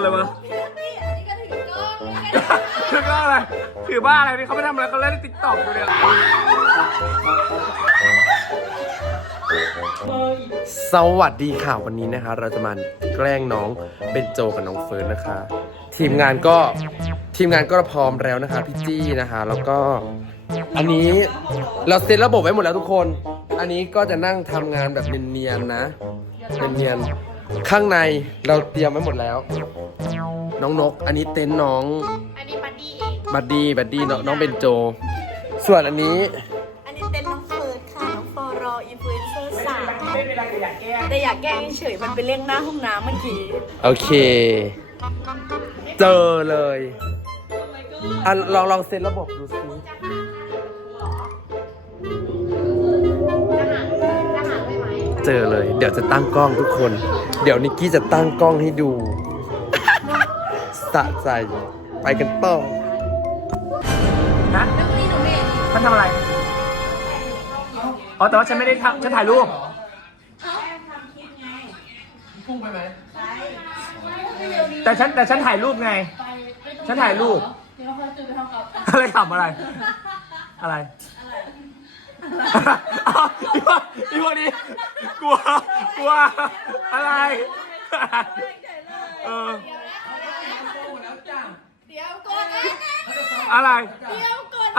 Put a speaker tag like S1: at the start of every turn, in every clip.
S1: อะไรวะ
S2: นี่อันนี้ก็ถือกล้อง
S1: แล้วก็อะไรถือบ้าอะไรนี่เขาไม่ทำอะไรเขาเล่นติ๊กต็อกอยู่เนี่ยสวัสดีค่ะวันนี้นะคะ เราจะมาแกล้งน้องเบนโจกับน้องเฟิร์นนะคะ ทีมงานก็ทีมงานก็พร้อมแล้วนะคะพี่จี้นะคะ แล้วก็อันนี้เราเซตระบบไว้หมดแล้วทุกคน อันนี้ก็จะนั่งทำงานแบบเนียนๆนะเนียนๆ ข้างในเราเตรียมไว้หมดแล้ว น้องนก อันนี้เต็นท์น้อง
S2: อันนี้บัดดี้เอง
S1: บัดดี้บัดดี้น้องน้องเบนโจ ส่วนอันนี้
S2: อันนี้เป็นน้องเฟิร์สค่ะ น้องฟอรออินฟลูเอนเซอร์สาวไม่เป็นไรแต่อยากแกล้งแต่อยากแกล้งเฉยๆมันเป็นเรื่องหน้าห้องน้ำเมื่อกี้
S1: โอเค เจอเลยอะลองลองเซตระบบดูสิ เจอเลย เดี๋ยวจะตั้งกล้องทุกคน เดี๋ยวนิกกี้จะตั้งกล้องให้ดู สะใจไปกันต่อนะมันทำอะไร อ๋อ แต่ว่าฉันไม่ได้ทำฉันถ่ายรูปพุ่งไปไหมแต่ฉันแต่ฉันถ่ายรูปไง ฉันถ่ายรูปอะไรทำอะไร อะไรอ้าวอีพวก อีพวกนี้กลัวกลัวอะไรเออ
S2: เดี๋ยวก่อนนะ
S1: อะไร
S2: เดี๋ยวก่อน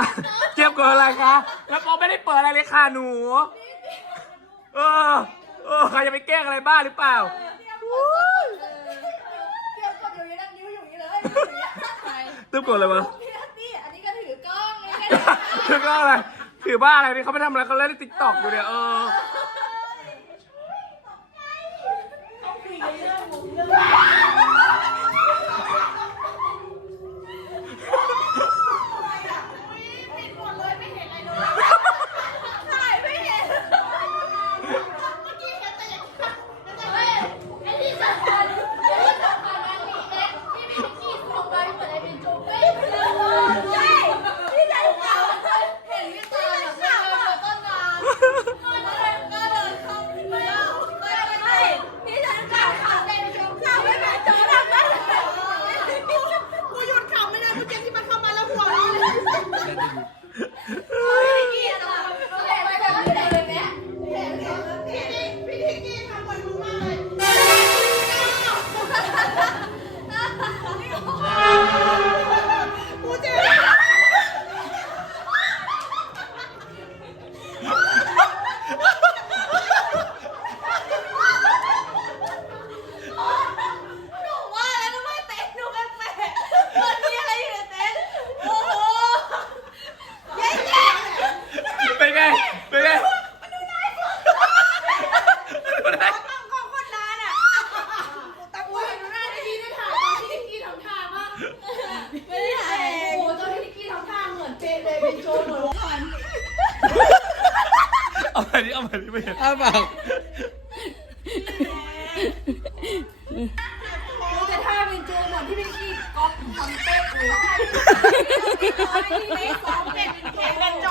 S1: เจ็บกว่าอะไรคะแล้วปอไม่ได้เปิดอะไรเลยค่ะหนู เออเออใครจะไปแกล้งอะไรบ้าหรือเปล่า
S2: เดี๋ยวก่อนอยู่อย่างนั้นนิ้วอยู่อย่างนี้เลย
S1: ตึ้มกดอะไรวะ
S2: พี่นัตตี้อันนี้ก็ถือกล้องอันนี้ก็ถือ
S1: แล้วก็อะไร ถือบ้าอะไรนี่เขาไม่ทำอะไรเขาเล่นติ๊กต็อกอยู่เนี่ยเออ
S2: ถ่ายไม่เห็นเมื่อกี้เห็นแต่อย่างนี้แต่เฮ้ยไอ้ที่สำคัญที่สำคัญอันนี้เอ็กที่มีกี้ส่งไปเหมือนไอ้เป็นจุ๊บไม่ใช่ที่ไหนเขาเห็นที่ตาแบบไม่เจอต้นน้ำก็เดินก็เดินเข้าไปแล้วไม่ไม่พี่ฉันกล่าวขาเป็นจุ๊บขาไม่เป็นจุ๊บทำได้กูหยุดขำไม่ได้เมื่อกี้ที่มันเข้ามาแล้วหัวเราะเลย พี่กี้อะเห็นไปแล้วเห็นเลยไหมเห็นพี่พี่พี่กี้ทำคนรู้มากเลยกูเจ็บหนูว่าแล้วทำไมเต้นหนูแปลกๆมันมีอะไรอยู่ในเต้นโอ้โห
S1: เป็นไง เป็นไง
S2: ของคนร้านอะตะกูเห็นหน้าที่ได้ถ่ายตอนที่นิกกี้ทำท่ามากไม่ได้ถ่ายโอ้ตอนที่นิกกี้ทำท่าเหมือนเจนเลยเป็นโจหนูทัน
S1: เอาไปดิเอาไปดิไม่เห็นอ้าปาก
S2: กูจะท่าเป็นโจเหมือนที่นิกกี้ก๊อปทำเป๊ะเลยที่ไม่ซ้อมเป็นแข่งกันโจป่ะ